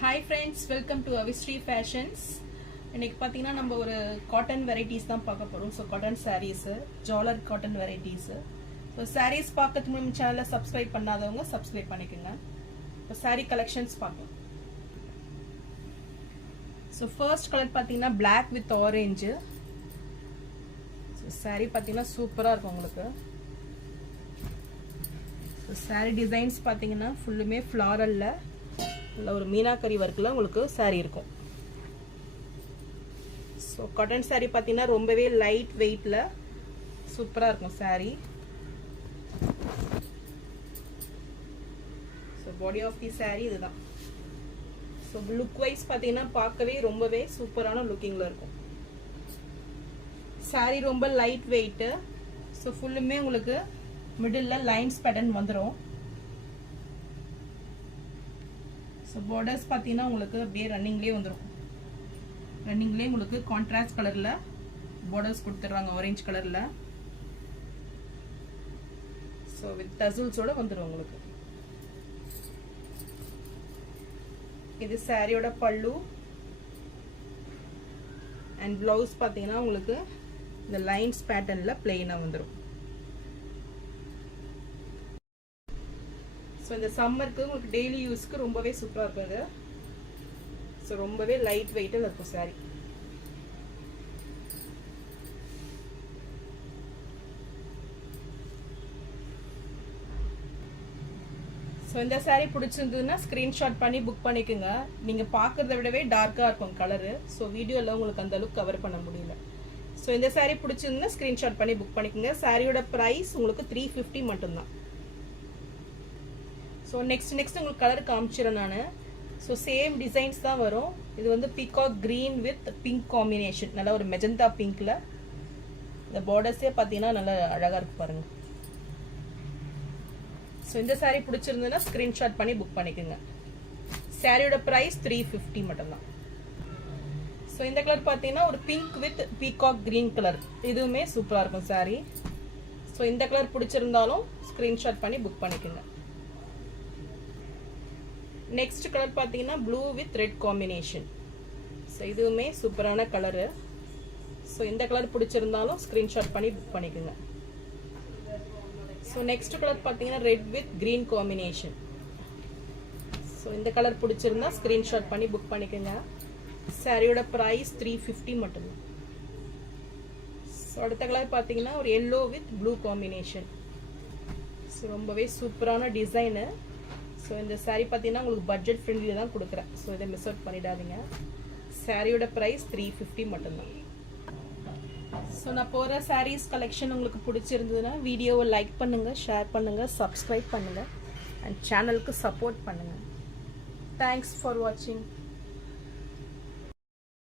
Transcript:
Hi friends, welcome to Avistry Fashions. இன்னைக்கு பாத்தீங்கன்னா நம்ம ஒரு காட்டன் வெரைட்டிஸ் தான் பார்க்க போறோம். ஸோ காட்டன் சாரீஸ், ஜாலர் காட்டன் வெரைட்டிஸ். ஸோ சாரீஸ் பார்க்கறதுக்கு முன்னாடி சேனலை சப்ஸ்கிரைப் பண்ணாதவங்க சப்ஸ்கிரைப் பண்ணிக்கோங்க. இப்போ சாரீ கலெக்ஷன்ஸ் பார்க்கலாம். ஸோ ஃபர்ஸ்ட் கலர் பார்த்தீங்கன்னா black with orange. So sari பார்த்தீங்கன்னா சூப்பராக இருக்கும் உங்களுக்கு. ஸோ சாரீ டிசைன்ஸ் பார்த்தீங்கன்னா ஃபுல்லுமே ஃப்ளாரல்ல இல்லை ஒரு மீனாக்கரி ஒர்க்கில் உங்களுக்கு சாரீ இருக்கும். ஸோ காட்டன் சாரீ பார்த்தீங்கன்னா ரொம்பவே லைட் வெயிட்டில் சூப்பராக இருக்கும் sari. So body of the sari இதுதான். ஸோ லுக் வைஸ் பார்த்தீங்கன்னா பார்க்கவே ரொம்பவே சூப்பரான லுக்கிங்கில் இருக்கும். சாரீ ரொம்ப லைட் வெயிட்டு. ஸோ ஃபுல்லுமே உங்களுக்கு மிடில் லைன்ஸ் பேட்டர்ன் வந்துடும். ஸோ பார்டர்ஸ் பார்த்தீங்கன்னா உங்களுக்கு அப்படியே ரன்னிங்லேயே வந்துடும். ரன்னிங்லேயே உங்களுக்கு கான்ட்ராஸ்ட் கலரில் பார்டர்ஸ் கொடுத்துட்றாங்க, ஆரஞ்சு கலரில். ஸோ வித் டசல்ஸோட வந்துடும் உங்களுக்கு. இது சாரியோட பல்லு அண்ட் பிளவுஸ் பார்த்தீங்கன்னா உங்களுக்கு இந்த லைன்ஸ் பேட்டர்னில் பிளெயினாக வந்துடும். ஸோ இந்த சம்மருக்கு உங்களுக்கு டெய்லி யூஸ்க்கு ரொம்பவே சூப்பராக இருக்கும் அது. ஸோ ரொம்பவே லைட் வெயிட்டில் இருக்கும் சாரீ. ஸோ இந்த சாரீ பிடிச்சிருந்ததுன்னா ஸ்க்ரீன்ஷாட் பண்ணி புக் பண்ணிக்கோங்க. நீங்கள் பார்க்குறத விடவே டார்க்காக இருக்கும் கலரு. ஸோ வீடியோவில் உங்களுக்கு அந்த அளவுக்கு கவர் பண்ண முடியல. ஸோ இந்த சாரீ பிடிச்சிருந்ததுன்னா ஸ்க்ரீன்ஷாட் பண்ணி புக் பண்ணிக்கோங்க. சாரியோட ப்ரைஸ் உங்களுக்கு 350 மட்டும்தான். ஸோ நெக்ஸ்ட் உங்களுக்கு கலர் காமிச்சிடறேன் நான். ஸோ சேம் டிசைன்ஸ் தான் வரும். இது வந்து peacock green with pink combination, நல்லா ஒரு மெஜந்தா பிங்க்ல. இந்த பார்டர்ஸே பார்த்தீங்கன்னா நல்லா அழகாக இருக்கு பாருங்க. ஸோ இந்த சாரீ பிடிச்சிருந்ததுன்னா ஸ்க்ரீன்ஷாட் பண்ணி புக் பண்ணிக்கோங்க. சாரியோட ப்ரைஸ் 350 மட்டும்தான். ஸோ இந்த கலர் பார்த்தீங்கன்னா ஒரு pink with peacock green colour, இதுவுமே சூப்பராக இருக்கும் சாரீ. ஸோ இந்த கலர் பிடிச்சிருந்தாலும் ஸ்க்ரீன்ஷாட் பண்ணி புக் பண்ணிக்கோங்க. நெக்ஸ்ட் கலர் பார்த்தீங்கன்னா blue with red combination. So இதுவுமே சூப்பரான கலரு. ஸோ இந்த கலர் பிடிச்சிருந்தாலும் ஸ்க்ரீன்ஷாட் பண்ணி புக் பண்ணிக்கோங்க. ஸோ நெக்ஸ்ட் கலர் பார்த்தீங்கன்னா red with green combination. So இந்த கலர் பிடிச்சிருந்தா ஸ்க்ரீன்ஷாட் பண்ணி புக் பண்ணிக்கோங்க. சாரியோட ப்ரைஸ் 350 மட்டும்தான். ஸோ அடுத்த கலர் பார்த்தீங்கன்னா ஒரு yellow with blue combination. So ரொம்பவே சூப்பரான டிசைனு. ஸோ இந்த சாரீ பார்த்தீங்கன்னா உங்களுக்கு பட்ஜெட் ஃப்ரெண்ட்லியில் தான் கொடுக்குறேன். ஸோ இதை மிஸ் அவுட் பண்ணிடாதீங்க. சாரியோட ப்ரைஸ் 350 மட்டும்தான். ஸோ நான் போகிற சாரீஸ் கலெக்ஷன் உங்களுக்கு பிடிச்சிருந்ததுன்னா வீடியோவை லைக் பண்ணுங்கள், ஷேர் பண்ணுங்கள், சப்ஸ்கிரைப் பண்ணுங்கள் அண்ட் சேனலுக்கு சப்போர்ட் பண்ணுங்கள். தேங்க்ஸ் ஃபார் வாட்சிங்.